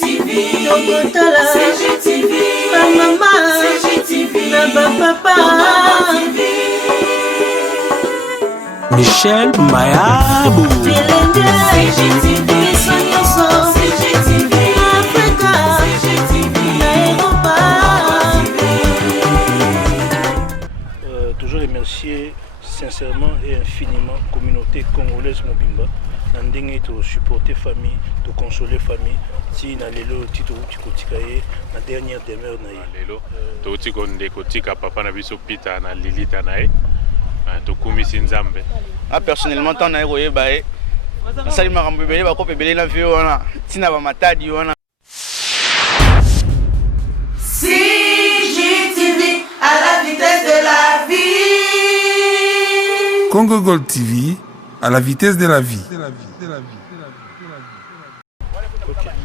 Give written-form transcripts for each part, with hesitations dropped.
CGTV, CGTV, maman, CGTV, papa, Michel Mayabou, CGTV, CGTV, Africa, CGTV, Europa. Toujours remercier sincèrement et infiniment la communauté congolaise Mobimba. Ndenge to supporter famille, to consoler famille. Si na lelo tito utikotika na dernière demeure na ye. Lelo to utiko ndekotika papa na biso Peter na Lilita na ye. To kumisi nzambe. Personnellement tant na koyeba e. Sali makambo belé ba ko pebele na vie wana. Tina ba matadi wana. CGTV à la vitesse de la vie. Congo Gold TV à la vitesse de la vie.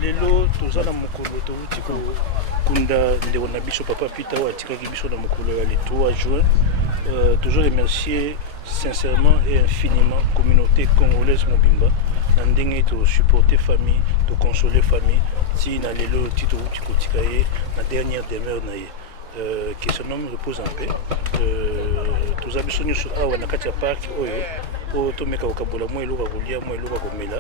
Lelo tozana mokolo to utiko kunda ndeko na biso papa Peter wa tikaki biso na mokolo ya le 3 juin. Toujours remercier sincèrement et infiniment la communauté congolaise Mobimba. Ndenge to supporter famille, to consoler famille. Si na lelo tito utikotika na dernière demeure na ye. Que son homme repose en paix. Tous amis sont sur awa na katia park oyo to meka okabola mo eloka kolia mo eloka komela.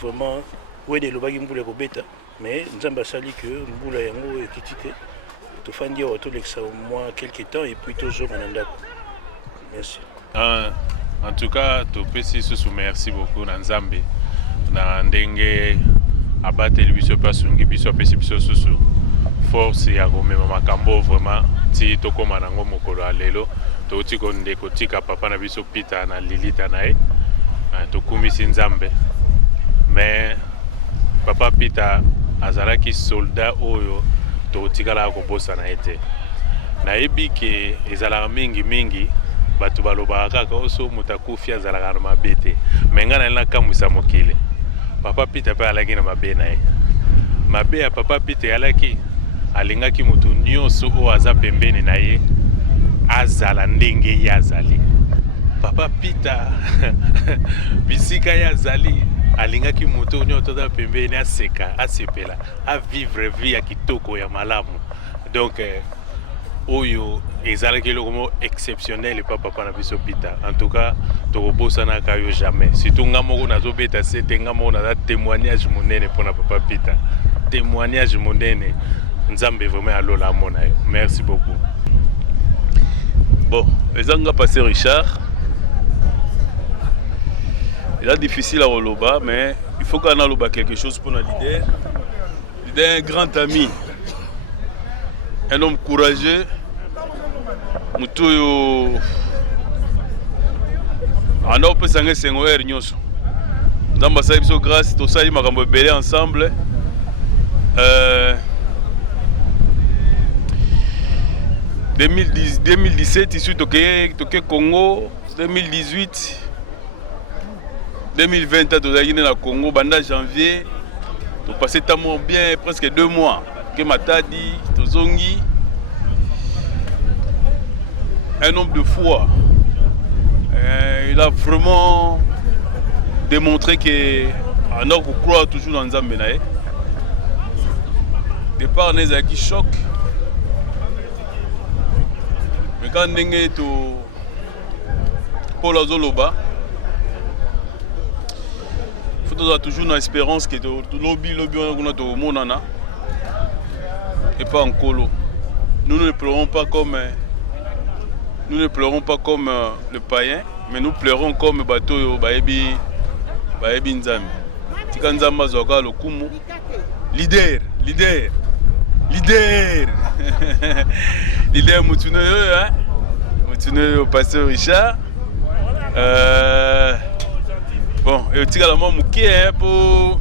Vraiment ouais de lobaki mbula ko beta mais nzamba sali que mbula yango ekitite to fandi wa to lexa au moins quelques temps et puis toujours mananda. Merci. En tout cas to pesi sous merci beaucoup na nzambe na ndenge abateli biso pasungi biso pesi biso susu force ya komema makambo vraiment ti tokoma nango mokolo ya lelo touti konde kotika papa na biso Peter na Lilita na ye tokumisi nzambe mais papa Peter azalaki soldat oyo totikala kobosana ye te nayebi ke ezalaka mingi bato balobaka kaka oso moto akufi azalaka na mabe te me nga na nakamwisa mokili papa Peter mpe alaki na mabe na ye mabe ya papa Peter alaki alingaki moto nyonso oyo aza pembeni na ye azala ndenge ye azali papa Peter bisika ye azali alingaki moto nyonso aza pembeni aseka asepela avivre vie ya kitoko ya malamu donc oyo ezalaki eloko mo exceptionnel pa papa na biso Peter. En tout cas tokobosana ka yo jamais surtout nga moko nazobeta sete nga moko naza témoignage monene mpona papa Peter, témoignage monene nzambe vraiment alola mona yo. Merci beaucoup. Bon, les anga passé Richard. Il est difficile à roloba, mais il faut qu'on ait quelque chose pour le leader. Il est un grand ami, un homme courageux. Mutuyo anda peut s'engager sengoer nyoso. Dans ma salle so grâce to sali makambo belé ensemble. 2017 ici toké Congo, 2018 2020 tozali na Congo banda janvier to passé tellement bien presque 2 mois que Matadi tozongi un homme de foi. Il a vraiment démontré que on a croire toujours dans Nzambe na ye. Départ les qui choc. Mais quand ndenge to Paul Azoloba, faut toujours une espérance que to lobby on a to monana et pas en colo. Nous ne pleurons pas comme le païen, mais nous pleurons comme bateau baebi nzambe. Tika nzamba zoka lokumu. Leader. Leader Moutunoyo, hein? Moutunoyo pasteur Richard. Bon, et tika la main mouké hein pour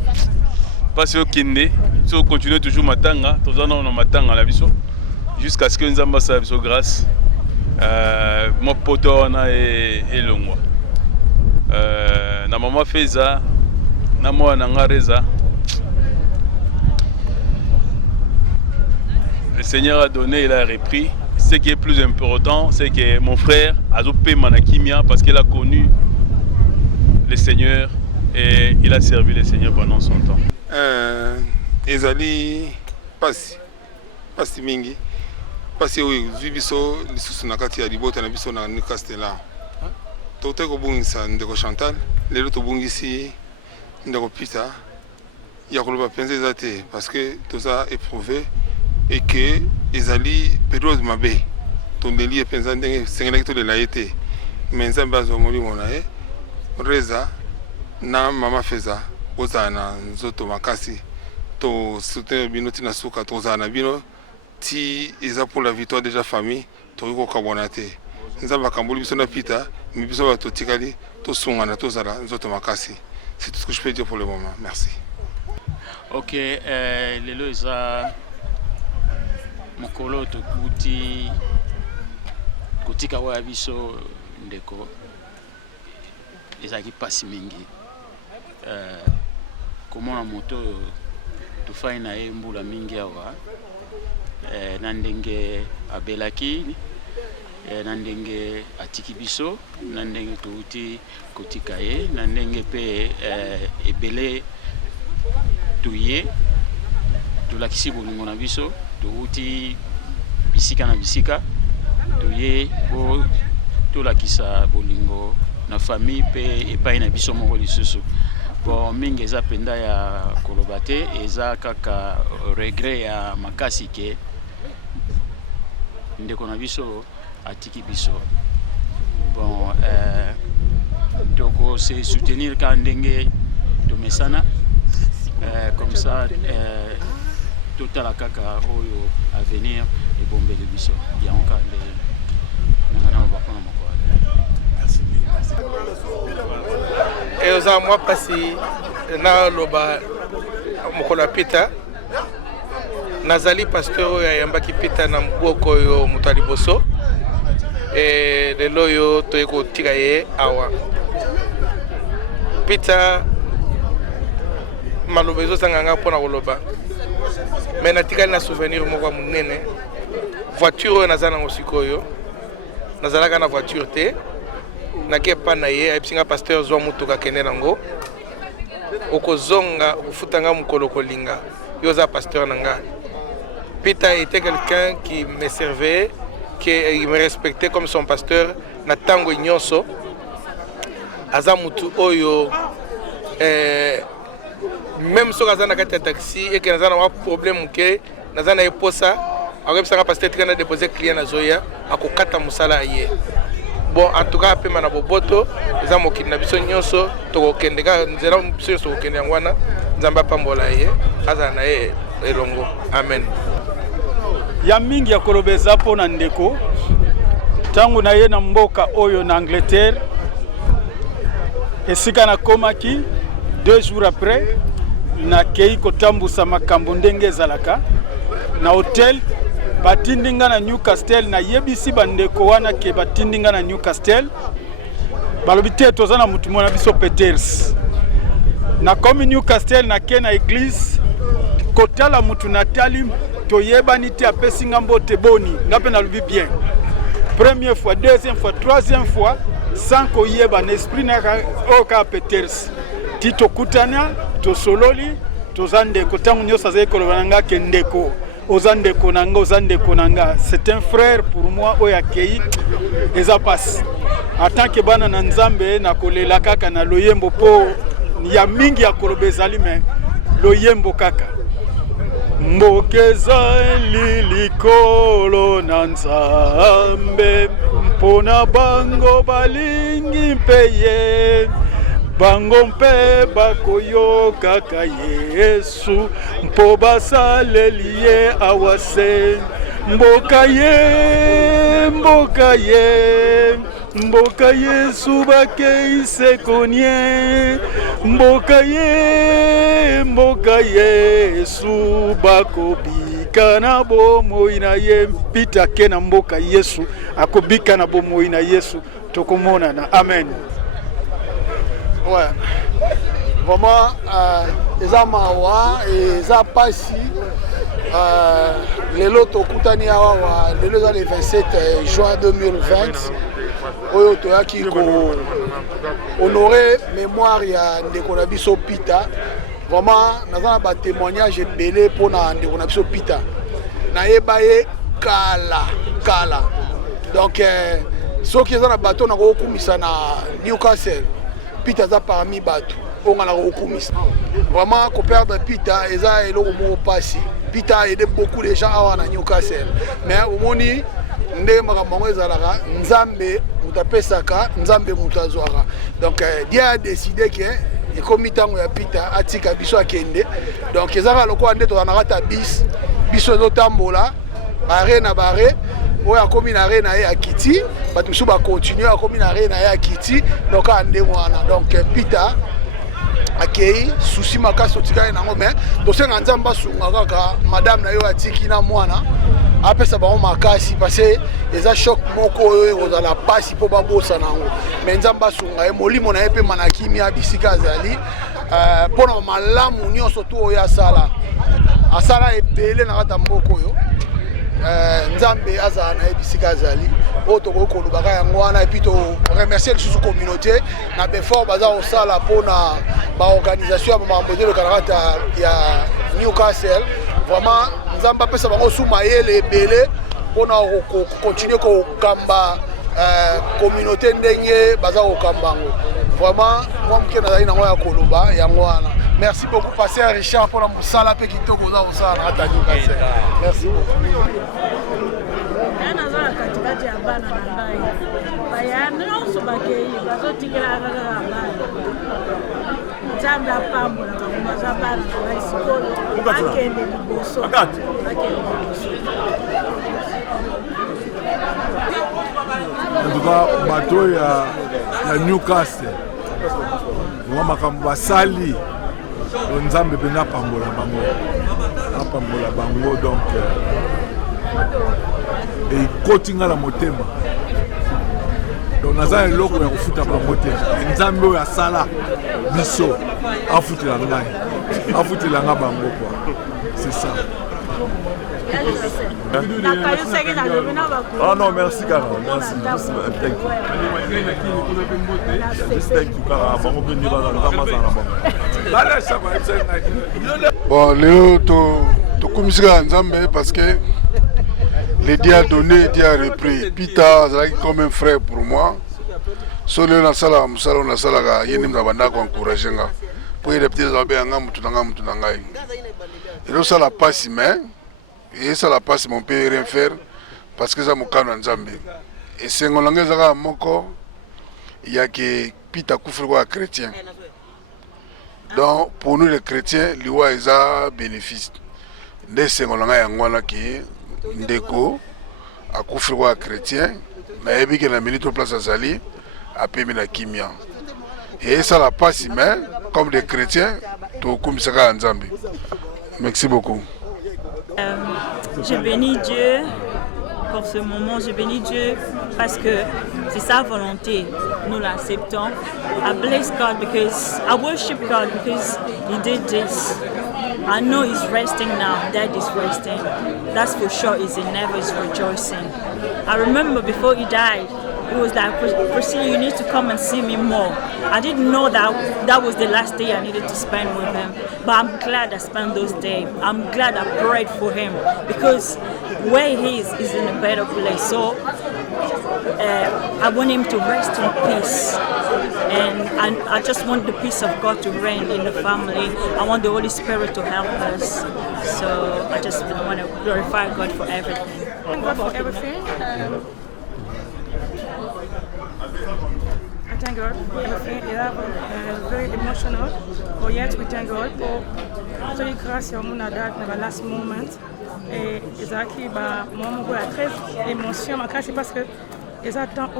passer au Kinde. So continuer toujours matanga, tozana na matanga la biso jusqu'à ce que nzamba sa biso grâce. Mon poto na et longwa na maman Feza na moi na ngareza. Le Seigneur a donné, il a repris. Ce qui est plus important, c'est que mon frère Azopé Manakimia, parce qu'il a connu le Seigneur et il a servi le Seigneur pendant son temps. ezali pasi mingi pasi oyo zwi biso lisusu na kati ya libota na biso na Newcastle. Tote kobungisa ndeko Chantal lelo tobungisi ndeko Peter ya koloba penza eza te parce que toza éprouvé et que ezali période mabe tondeli penza ndenge sengelaki tolela ye te mais nzambe azwa molimo na ye reza na mama feza ozala na nzoto makasi to soutenir bino tina suka tozala na bino ti eza pour la victoire déjà famille tokoki kokabwana te nzambe akamboli biso na Peter mais biso bato tikali tosungana tozala nzoto makasi. C'est tout ce que je peux dire pour le moment. Merci. Ok, lelo eza mokolo tokuti kutika wa biso ndeko ezaki pasi mingi komona moto tufai na ye mbula mingi awa na ndenge abelaki na ndenge atiki biso na ndenge touti kotika ye na ndenge pe ebele tuye tulakisi bolingo na biso touti bisika na bisika tuye po tulakisa bolingo na famille pe epai na biso moko lisusu. Bon mingi eza penda ya koloba te eza kaka regret ya makasi ke ndeko na biso atiki biso. Bon toko se soutenir ka ndenge tomesana comme ça total kaka oyo à venir et bomber le biso ya okande na bakona moko. Merci. Et oza moi pasi na loba mokola Peter nazali pasteur oyo ayambaki Peter na mboko oyo moto aliboso e lelo yo toye kotika ye awa Peter maloba ezosanga nga mpona koloba me natikali na souvenir moko ya monene voiture oyo naza nango sikoyo nazalaka na voiture te nake pa na ye ayebisinga pasteur zwa motuka kende nango okozonga ofutanga mokolo kolinga yo oza pasteur na nga. Peter était quelqu'un qui me servait, qui me respectait comme son pasteur na tango nyonso aza mutu oyo même so kaza na kati ya taxi et que naza na problème ke naza na eposa akobisanga pasteur tika na déposer client na zoya akokata musala ye. Bon en tout cas pe mana boboto eza mokili na biso nyonso tokokende ka nzela biso nyonso kokende ngwana nzamba pambola ye aza na ye elongo. Amen. Ya mingi ya kolobeza po na ndeko tangu na ye na mboka oyo na Angleterre esika na komaki 2 jours après na kei kotambusa makambo ndenge ezalaka na hotel batindinga na Newcastle na yebisi bandeko wana ke batindinga na Newcastle balobi te toza na mutu mona biso Peters na komi Newcastle na ke na église kotala mutu natali toyebani te apesi ngambo te boni ngape na lubi bien première fois deuxième fois troisième fois sans koyeba na esprit na oka Peters tito kutana to sololi to zande ko tangu nyosa za ekolo nga ke ndeko ozande konanga ozande konanga. C'est un frère pour moi oyakei eza passe en tant que bana na nzambe na kolela kaka na loyembo po ya mingi ya kolobezali me loyembo kaka mbokeza lilikolo na nzambe mpona bango balingi mpeye bango mpe bakoyokaka Yesu mpo basaleli ye awase mboka ye mboka Yesu bakeise konie mboka Yesu bakobika na bomoi na ye Peter ke na mboka Yesu akobika na bomoi na Yesu tokomonana. Amen. Ouais. Vraiment, eza mawa eza pasi lelo tokutani awa lelo za le 27 juin 2020 oyo toyaki ko honorer mémoire ya ndeko na biso Peter vraiment naza na témoignage ebele mpona ndeko na biso Peter nayeba ye kala donc soki eza na bato nakokumisa na Newcastle Peter aza parmi bato oyo na kokumisa vraiment koperdre Peter eza eloko moko pasi. Peter a aidé beaucoup de gens awa na Newcastle mais omoni nde makambo yango ezalaka nzambe moto apesaka nzambe moto azwaka donc Dieu a décidé que ekomi ntango ya Peter atika biso akende donc ezaka lokola nde tozalaka ta biso ezotambola bare na bare oyo akomi na re na ye akiti bato mosusu bacontinue akomi na re na ye akiti donc aya ndenge wana donc Peter akei susi makasi otikali nango mais tosenga nzambe asunga kaka madame na yo atiki na mwana apesa bango makasi parce eza choc moko oyo ekozala pasi mpo babosa nango mais nzambe asunga ye molimo na ye mpe manakimi abisika azali mpona malamu nyonso to oyo asala ebele na kata mboka oyo nzambe azala na ye bisika azali oyo tokoki kolobaka yango wana epuis toremercie lisusu communauté na befort baza kosala mpona baorganisation ya bamakambo ezolekana kata ya Newcastle vraiment nzambe apesa bango su mayele ebele mpona kocontinue kokamba communauté ndenge baza kokamba yango vraiment mwa moke nazali nango ya koloba yango wana. Merci beaucoup Pasteur Richard pour la mosala pe kitoko oza kosala na kata Newcastle. Merci beaucoup. katikati ya bana na ngai baya nyonso bakei bazotikela kaka bana nzambe apambola bakomaza bana na ngai sikolo bakende liboso en tout cas bato ya Newcastle makambo basali nzambe mpenza apambola bango donc ekoti nga na motema donc naza eloko ya kofuta bango te nzambe oyo asala biso afutela nga bango kwa c'est ça. Oh non, merci Kara, merci. Thank you. Bon, Léo, tu commissaire Nzambe parce que le Dieu a donné, Dieu a repris. Pita, c'est comme un frère pour moi. So Léo na sala, musala na sala ga yeni mnabanda ko encourager nga. Pour les petits abe nga mutu na ngai. Et ça la passe mais et ça la passe mon père rien faire parce que ça mo kana Nzambe. Et c'est ngolanga zaka moko il y a que Pita kufri kwa chrétien. Donc pour nous les chrétiens, liwa eza bénéfice. Nde sengolanga yangwana ki ndeko akufri kwa chrétien na ebiki na milito place azali apemi na kimia. Et ça la passe mais comme des chrétiens to kumisaka Nzambe. Merci beaucoup. Je bénis Dieu pour ce moment, je bénis Dieu parce que c'est sa volonté, nous l'acceptons. I bless God because I worship God because He did this. I know He's resting now, Dad is resting. That's for sure, He's in heaven, He's rejoicing. I remember before He died, it was like, Priscilla, you need to come and see me more. I didn't know that was the last day I needed to spend with him. But I'm glad I spent those days. I'm glad I prayed for him because where he is in a better place. So I want him to rest in peace. And I just want the peace of God to reign in the family. I want the Holy Spirit to help us. So I just want to glorify God for everything. Thank God for everything. I thank God for everything. It's very emotional, but yet we thank God for the grace of mon dad dans la last moment. Et Isaki, moi, je suis très émotion, c'est parce que les attentes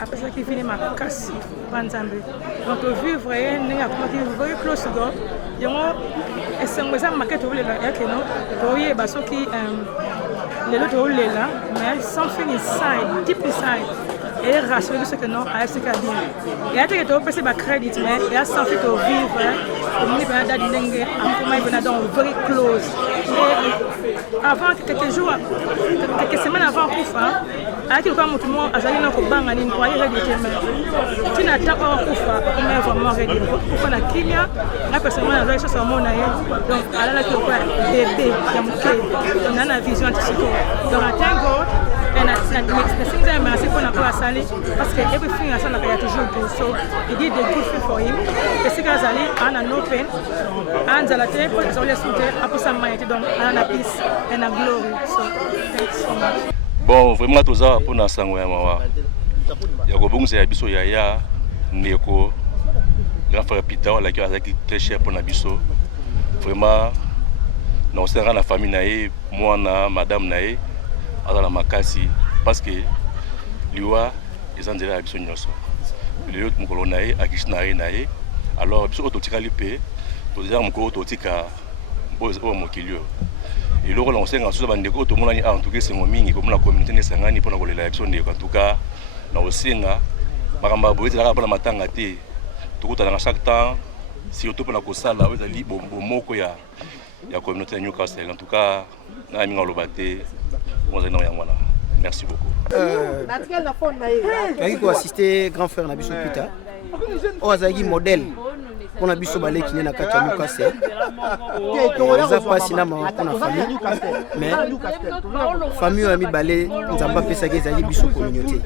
après ça qui finit ma casse, Banzambe. Donc vivre, very close to God. Et c'est un peu marqué tout le monde. Parce que les autres là, mais something inside, deep inside. et rassurer ceux que non, à ce qu'il y a bien. Il y a des gens qui ont crédit, mais il y a sans fait vivre, comme il y a des gens qui sont very close. Et avant, quelques jours, quelques semaines avant Koufa, il y a quelqu'un qui a dit que tu n'attends pas Koufa, on est vraiment ready. Koufa na Kenya, la personne a dit que c'est mon aïe, donc elle a dit que bébé, on a la vision artistique. Donc, I thank God. And the things I'm asking for Sally, parce que everything I said like toujours good. So he did the good thing for him. The second Sally, and an open, and the latte is always suited, up some mighty done, and a peace and a glory. So thanks so much. Bon, vraiment tout ça pour nous sanguer mawa. Ya ko bungu ya biso yaya ndeko grand frère Peter la qui est très cher pour na biso. Vraiment non c'est la famille nae, moi na madame nae. Azala makasi parce que liwa ezandela biso nyonso le autre mukolo nae akishna nae alors biso ototikali pe tozira mukolo totika bozo mokilio et loko la onsenga so bandeko to monani en tout cas c'est mingi comme la communauté ne sangani pona kolela biso ndeko en tout cas na osenga makamba boyeti la pona matanga te tokutana chaque temps surtout pona kosala ezali bombo moko ya communauté Newcastle en tout cas na minga lobate. Merci beaucoup. Je assister grand frère Nabiso Peter. On a un modèle pour Nabiso Balé qui est dans le Newcastle. On a pas cinéma pour la famille, mais famille ami Balé, nous avons pas fait ça qui est Biso communauté.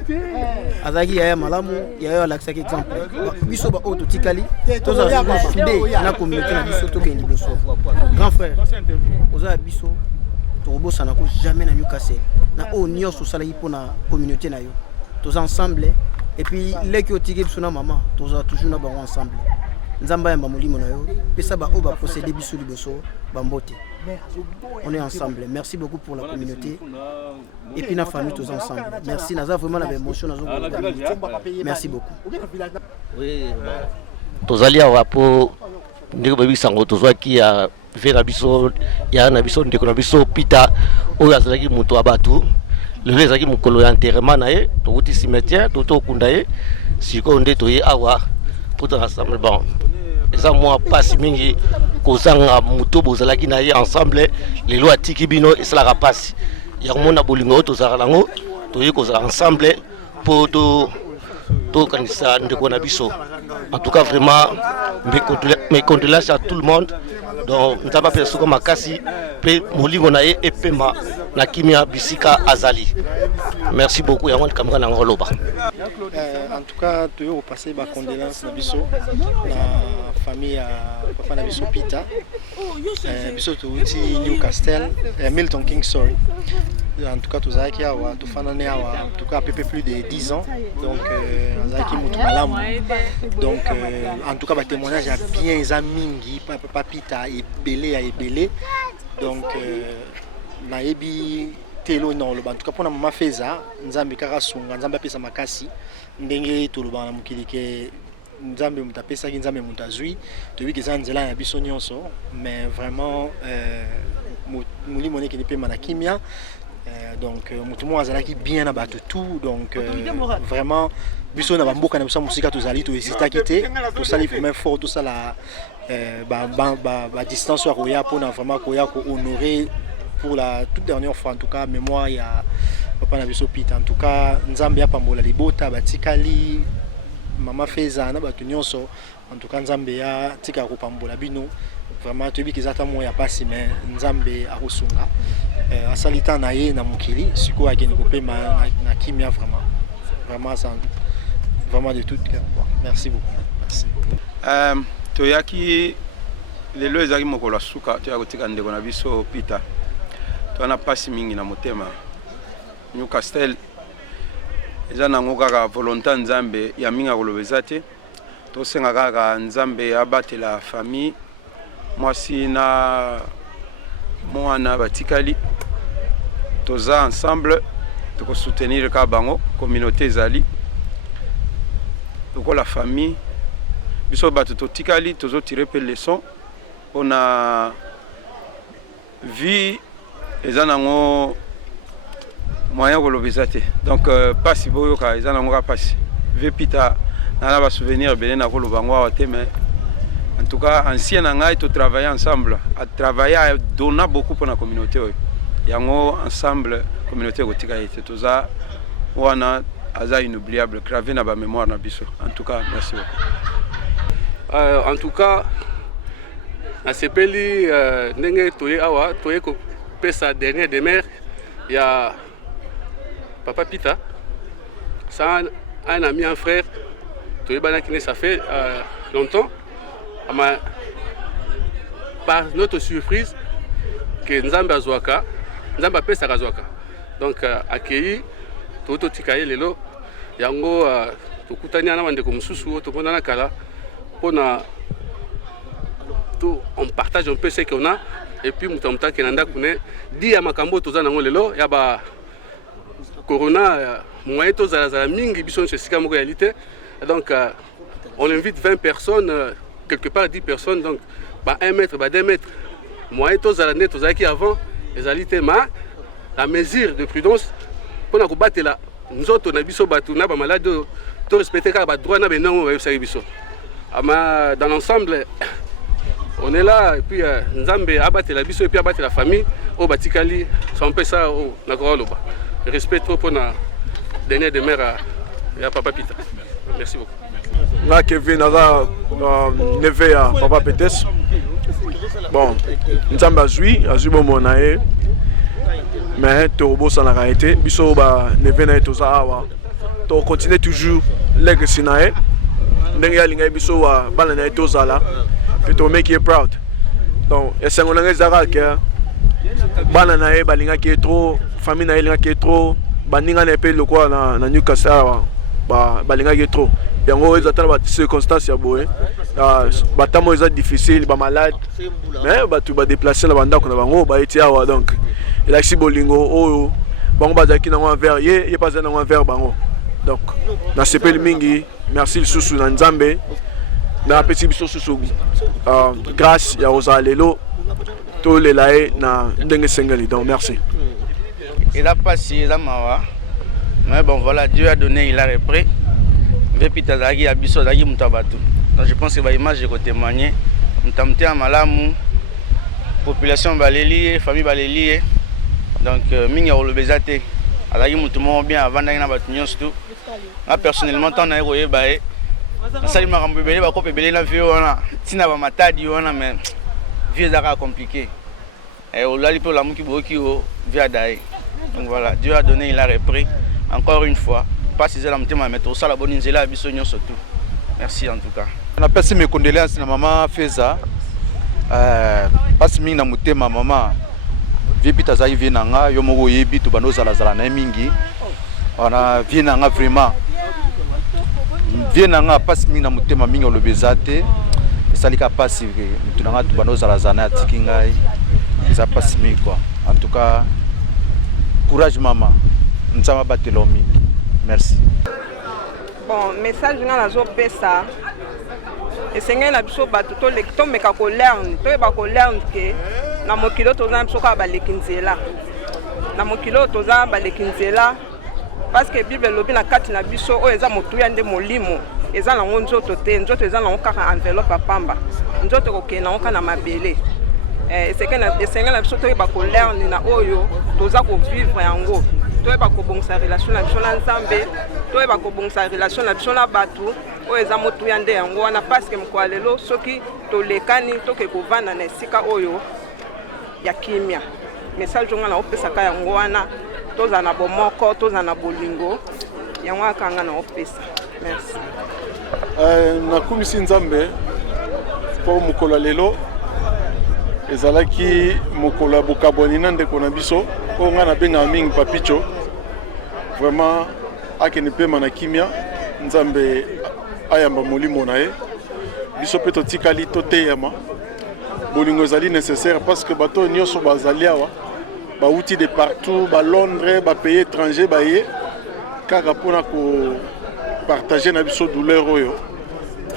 Azagi ya malamu ya laksa exemple. Biso ba auto tikali, tous azagi fidé na communauté na Biso to kendi Biso. Grand frère, oza Biso Togo ça n'a jamais na Newcastle. Na union sociale pour la communauté na yo. Tous ensemble et puis les qui ont tiré sur na maman, tous toujours na ba ensemble. Nzamba yamba mulimo na yo. Pesa ba o ba procéder biso liboso bambote. On est ensemble. Merci beaucoup pour la communauté et puis la famille tous ensemble. Merci naza vraiment la émotion nazo. Merci beaucoup. Oui. Tozali awa po ndeko babi sango tozwa ki a vers biso ya na biso ndeko na biso Peter oyo azalaki moto abatu le ezalaki mokolo ya enterrement na ye tokuti cimetière toto kunda ye siko nde toye awa pour ensemble bon eza mwa pasi mingi kozanga moto bozalaki na ye ensemble lelo atiki bino esalaka pasi ya komona bolingo oyo tozalaka nango toye kozala ensemble po tokanisa ndeko na biso. En tout cas vraiment mes condoléances à tout le monde. Donc nous avons fait ce comme Makasi, puis Molingo nae et Pema na Kimia Bisika Azali. Merci beaucoup Yangon Kamran Angoloba. En tout cas, tu veux passer ma condoléance à Bisso, la famille à Papa na Bisso Peter. Bisso tu Newcastle, Milton King sorry. En tout cas, tu as qui a tout fanane en tout cas un peu plus de 10 ans. Donc Zaki Moutoulalam. Donc en tout cas le témoignage a bien zamingi Papa Peter et belé. Donc naebi telo non le en tout cas pour na mama feza nzambe kaka sunga nzambe pesa makasi ndenge toloba na mukili ke nzambe mutapesa ki nzambe mutazui to wi ke zanzela ya biso nyonso mais vraiment muli moneki ni pe mana kimia. Donc mutu mo azalaki bien na batu tout donc vraiment biso na bamboka na biso musika tozali to hésita quitter to sali vraiment fort tout ça la ba distance wa koya pour na vraiment koya ko honorer pour la toute dernière fois en tout cas mémoire ya papa na biso Peter. En tout cas nzambe apambola libota batikali mama feza na batu nyonso en tout cas nzambe ya tika ko pambola bino vraiment to biki zata mo ya pasi mais nzambe akosunga asalita na ye na mukili siko akeni kopema na kimia vraiment ça vraiment de tout cœur. Merci beaucoup. Merci. Toyaki lelo ezaki mokolo suka to yakotika ndeko na biso Peter. Tona pasi mingi na motema. Newcastle eza nango kaka volonté nzambe ya minga kolobeza te. Tosenga kaka nzambe abatela famille mwasi na mwana batikali toza ensemble toko soutenir ka bango communauté ezali la famille biso bato totikali tozo tirer pe leçon on a vie eza nango moyen kolobeza te. Donc pasi boyoka eza nango ka pasi. Ve pita na ba souvenir belé na koloba ngo awa te, mais en tout cas ancien na ngai to travailler ensemble, à travailler à donner beaucoup pour la communauté. Yango ensemble communauté kotika ete toza wana aza inoubliable gravé na ba mémoire na biso. En tout cas merci beaucoup. En tout cas nasepeli ndenge toye awa toye ko pesa dernier demeure ya Papa Pita, ça un ami, un frère, ça fait longtemps. Par notre surprise, que Nzamba Zouaka, Nzamba Pesa Zouaka. Donc, accueilli, Toto Tikaye Lelo, Yango, Tokutania Namande comme Soussou, Tokona Kala, on partage un peu ce qu'on a, et puis Moutamta Kenanda Kune, dit à Makambo Tozanango Lelo, Yaba. Corona, moyen tous à la mingi, bison chez Sikamo réalité. Donc, on invite 20 personnes, quelque part 10 personnes, donc 1 mètre, 2 mètres. Moyen tous à la net, tous à qui avant, les alités, mais la mesure de prudence, pour nous battre là, nous autres, on a biso battu, on a malade, de respecter les droits, on a bien non, on biso. Dans l'ensemble, on est là, et puis Nzambe abattre la biso, et puis abattre la famille, au Batikali, c'est un peu ça, au Nagoroloba. Respect trop pour la dernière demeure à Papa Pita. Merci beaucoup. Là, Kevin, naza neve à Papa Pétes. Bon, Nzamba azui bon nae. Mais Torobo ça n'a pas été. Biso ba neve na toza awa. To continue toujours legacy nae. Ndenge ya linga biso wa bana na toza là. Et to make you proud. Donc, essa ngona zara ke bana nae balinga ki trop famille na elinga ki trop baninga na pe lokwa na Newcastle balinga ki trop yango ezatala ba circonstances ya boye batamo eza difficile ba malade mais batu ba déplacer na banda ko na bango ba eti awa donc elaxi bolingo oyo bango bazaki na envers ye pas na envers bango donc na sepeli mingi merci susu na Nzambe na petit biso susu grâce ya ozalelo to le lae na ndenge sengeli donc merci. Il a passé, il a mawa. Mais bon, voilà, Dieu a donné, il a repris. Vepita Zagi a biso Zagi Moutabatu. Donc je pense que l'image est témoigner. Moutamte à Malamu, population balélie, famille balélie. Donc, mingi a bezate. Zagi Moutoumou bien avant d'aller dans la bâtiment surtout. Moi personnellement, tant d'ailleurs, je vais ça m'a rembobélé, je vais belé la vie. Tina va matadi, mais vie est compliqué. Et au lali pour la mouki boki au via d'aïe. Donc voilà, Dieu a donné, il a repris. Encore une fois, pas si c'est la montée, mais tout ça, la bonne inzela, bisogno surtout. Merci en tout cas. On appelle mes condoléances à maman Feza. Pas si na montée, ma maman. Vipita Zaï Vienanga, Yomogo Yebi, Tubano Zalazala Mingi. On a Vienanga vraiment. Vienanga, pas si na montée, ma mingi, le bezate. Salika pas si Tunanga Tubano Zalazana, Tikingai. Ça passe mieux quoi. En tout cas, courage maman. Nous sommes battus l'homme. Merci. Bon, message nga nazo pesa. Esengeli na biso bato to lecto meka ko learn, to ba ko learn ke na mokilo toza biso ka baleki nzela. Na mokilo toza baleki nzela parce que Bible lobi na kati na biso o eza motuya nde molimo. Eza na nzoto te, nzoto eza na kaka enveloppe pamba. Nzoto ko ke na oka na mabele. Esengeli na biso to ba ko learn na oyo toza ko vivre yango. To ba ko bongsa relation na biso na Nzambe, to ba ko bongsa relation na biso na batu. Oyo eza motuya nde yango wana parce que mkwalelo soki tolekani toke kovanda na esika oyo ya kimia. Message nga na opesaka yango wana toza na bomoko, toza na bolingo. Yango akanga na opesa. Merci. Nakumisi Nzambe po mokolo lelo ezalaki mokolo ya bokabwani na ndeko na biso oyo nga nabenga mingi papicho vraiment akende pema na kimia Nzambe ayamba molimo na ye biso mpe totikali toteyama bolingo ezali nécessaire parce que bato nyonso bazali awa bauti de partout ba Londres ba pays étranger baye kaka mpona kopartage na biso douleur oyo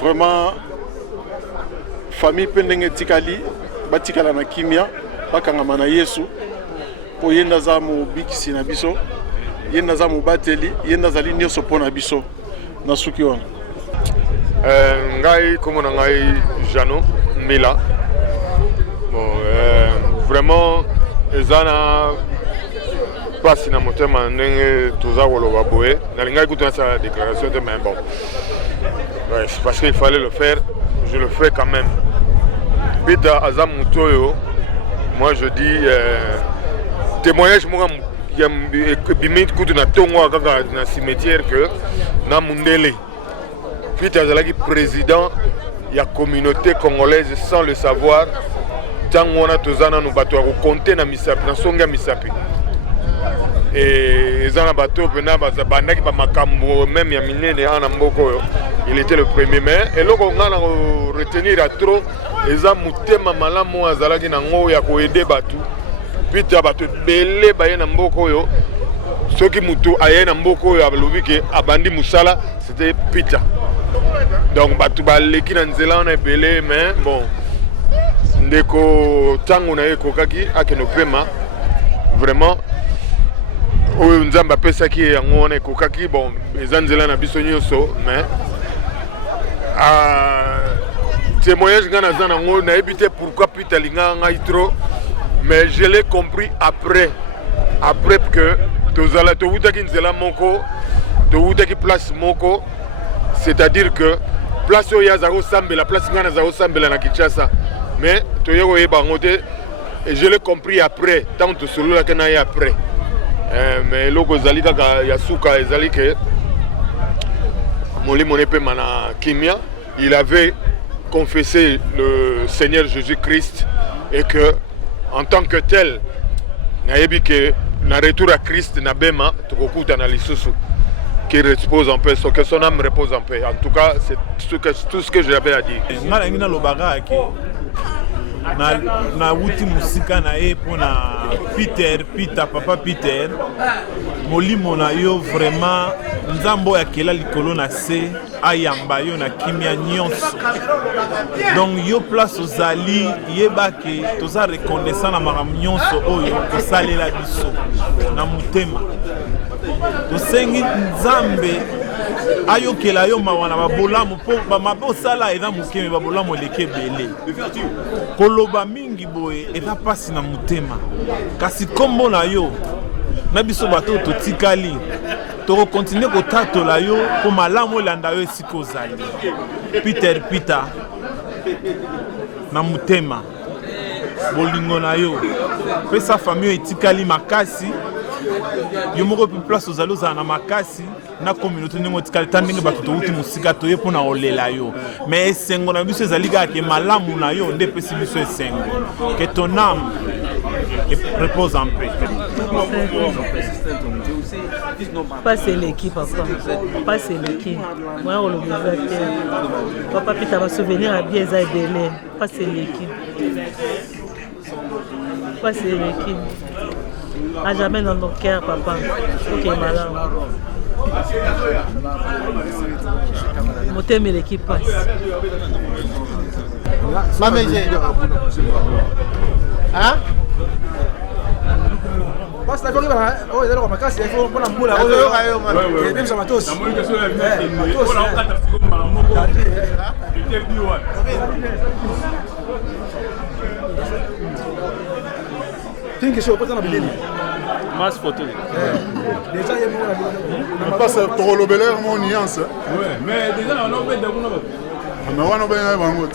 vraiment famille mpe ndenge etikali batikala na kimia bakangama na Yesu po yenda za mobikisi na biso ye naza mobateli ye nazali nyonso mpona biso na suki wana. Ngai komona ngai Jano Mila. Bon, vraiment ezana pasi na motema ndenge toza koloba boye nalingai kutu nasala déclaration te, mais bon ouais, c'est parce qu'il fallait le faire, je le fais quand même. Peter aza mutu oyo, moi je dis témoignage moko ya bimi kutu na tongo kaka na cimetière que na mundele Peter azalaki président ya communauté congolaise sans le savoir. Tango wana toza nanu bato ya kokonte na misapi na songa misapi. Et ezana bato pena bandaki ba makambo même ya minene ana mboko oyo. Il était le premier, mais eloko ngana retenir à trop eza mutema malamu azalaki na ngo ya ko aider batu. Peter bato belé baye na mboko oyo. Soki mutu aye na mboko oyo abalobi ke abandi musala, c'était Peter. Donc batu baleki na nzela wana belé, mais bon ndeko tango na ekokaki akeno pema vraiment oyo nzamba pesaki yango wana ekokaki bon eza nzela na biso nyonso, mais témoignage nga naza nango nayebi te pourquoi Peter alinga ngai trop, mais je l'ai compris après que tozala towutaki nzela moko towutaki place moko, c'est-à-dire que place oyo aza kosambela place nga naza kosambela na Kinshasa, mais toye koyeba yango te, et je l'ai compris après tant tosololaki na ye après. Mais eloko ezali kaka ya suka ezali ke molimo ne pema na kimia, il avait confessé le Seigneur Jésus-Christ et que en tant que tel nayebi ke na retour à Christ na bema tokokuta na lisusu qui repose en paix, que son âme repose en paix. En tout cas, c'est tout ce que j'avais à dire. Na wuti musika na ye pona Peter papa Peter molimo na yo vraiment nzambo ya kela likolo na se ayamba yo na kimia nyonso. Donc yo place ozali yebake toza reconnaissant na makambo nyonso oyo tosalela biso na mutema. Tosengi nzambe ayokela yo mawana babolamu po bamabosala eza mokeme babolamu leke bele koloba mingi boye eza pasi na mutema, kasi kombo na yo na biso bato totikali tokokontinue kotatola yo po malamu elanda yo esika ozali. Peter na mutema bolingo na yo pesa famille etikali makasi yo moko pe place ozali ozala na makasi na communauté ndenge otikali ta ndenge bato touti mosika toye mpona olela yo, mais esengo na biso ezali kaka ke malamu na yo nde epesi biso esengo ke ton âme repose en paix. Pas c'est l'équipe, papa. Pas c'est l'équipe. Moi, on le voit. Papa, puis tu vas souvenir à bien ça et belé. Pas c'est l'équipe. Pas c'est l'équipe. À jamais dans nos cœurs, papa. Ok, malade. Mon thème et l'équipe passe. Hein? Basta kwa kiba oh ndio kwa makasi hapo mbona mbula oh hayo man ndio msa matosi na mwili kesho ya mtosi na ukata siku mara moja interview tingi sio pata na bilini mas photo déjà il on passe pour le bel mon nuance ouais mais déjà on a fait d'abord mais wana bana bango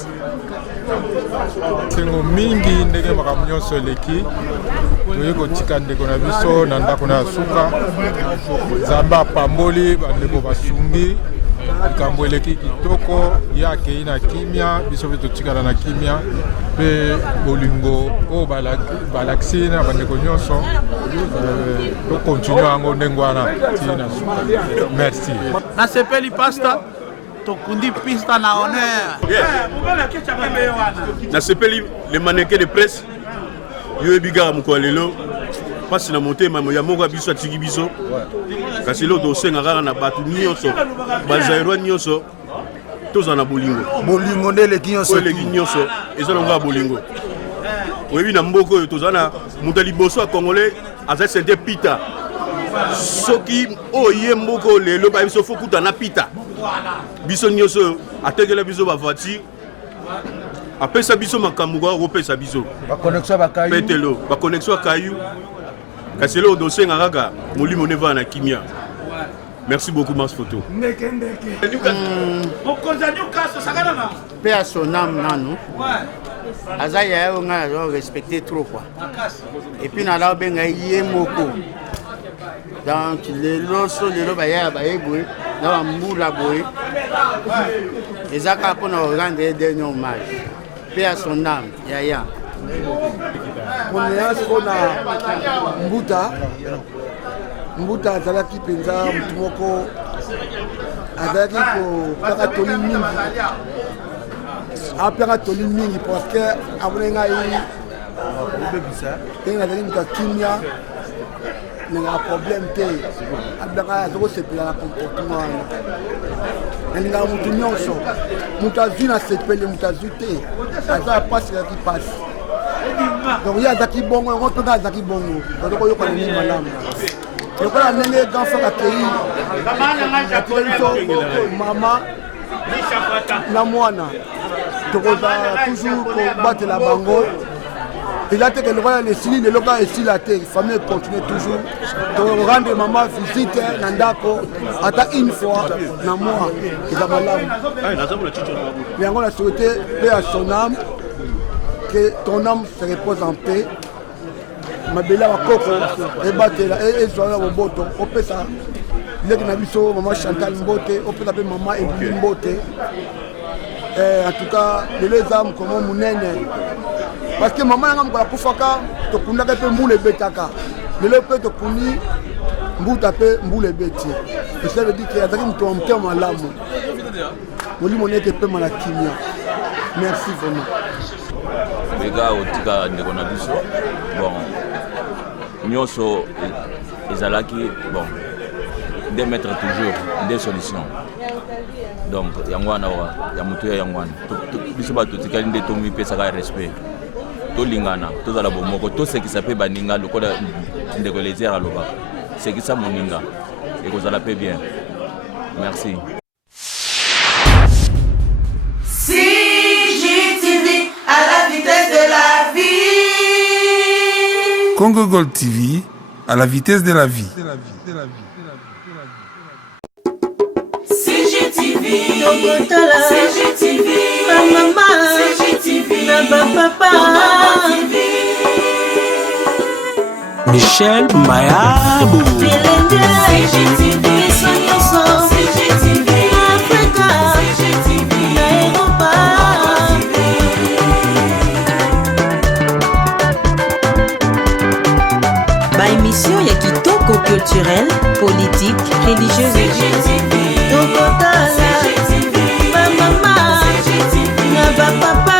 sengo mingi ndenge makambo nyonso eleki toye kotika ndeko na biso na ndako na suka nzambe apamboli bandeko basungi likambo eleki kitoko ye akei na kimia biso mpe totikala na kimia mpe bolingo oyo balakisi na bandeko nyonso tokontinue yango ndenge wana ti na suka. Merci. Nasepeli pasta tokundi pista na honneur. Nasepeli le mannequin de presse yo ebiga mukolelo pasi na motema ya moko biso atiki biso kasi lo dosenga kaka na batu nyonso bazairwa nyonso toza na bolingo nde leki nyonso ezalonga bolingo oyebi na mboko oyo toza na moto liboso ya congolais aza sente Peter soki oye mboko lelo ba biso fokuta na pita biso nyoso atekela biso ba voiture apesa biso makambo ko opesa biso ba connexion ba kayu petelo ba connexion kayu kasi le dossier ngaka molimo neva na kimia. Merci beaucoup Mars Photo. Paix à son âme nano. Azaya on a respecté trop quoi. Et puis na la benga yemoko. Donc les loso les lobaya ba ebwe na mbula boy. Ezaka pour nous rendre dernier hommage. Paix à son âme. Yaya. On a Mbuta azalaki penza mutu moko azalaki kopeka toli mingi apeka toli mingi parce que amoni ngai ndenge azalaki mutu akimia nanga problème te abelaka azokosepela na comportement wana nalingaka mutu nyonso mutu azwi na sepele mutu azwi te aza ya pasi ezalaki pasi donc ye azalaki bongo yango mpenga azalaki bongo azokoyokana nini malamu lokola ndenge ganfa akei atika biso mama na mwana tokozala toujours kobatela bango eza teke lokola lesili lelo kaka esila te famille continue toujours torendre mama visite na ndako ata une fois na mois eza malamu yango na souhaité paix à son âme que ton âme se repose en paix mabela bakoko ebatela ezwala boboto opesa leki na biso mama Chantal Mbote opesa pe mama Ebuli Mbote en tout cas lelo eza mkomo munene parce que mama nanga mkola kufaka tokundaka pe mbula ebetaka lelo pe tokuni mbuta pe mbula ebeti ça veut dire que azaki mtu wa mtema malamu molimo neke pe mala kimia. Merci vraiment bega otika ndeko na biso bon nyonso ezalaki bon de mettre toujours des solutions donc yango wana ya mutu ya yango wana biso bato tikali nde tomipesaka respect tolingana tozala bomoko tosekisa mpe baninga lokola ndeko lesiere aloba sekisa moninga ekozala mpe bien. Merci. CGTV à la vitesse de la vie. Congo Gold TV à la vitesse de la vie. CGTV, CGTV, maman, CGTV, papa, Michel Mayabou. CGTV, CGTV, Africa, CGTV, Europa. Ba émission ya kitoko culturel, politique, religieuse. CGTV, Tokotala, ba mama, na ba papa.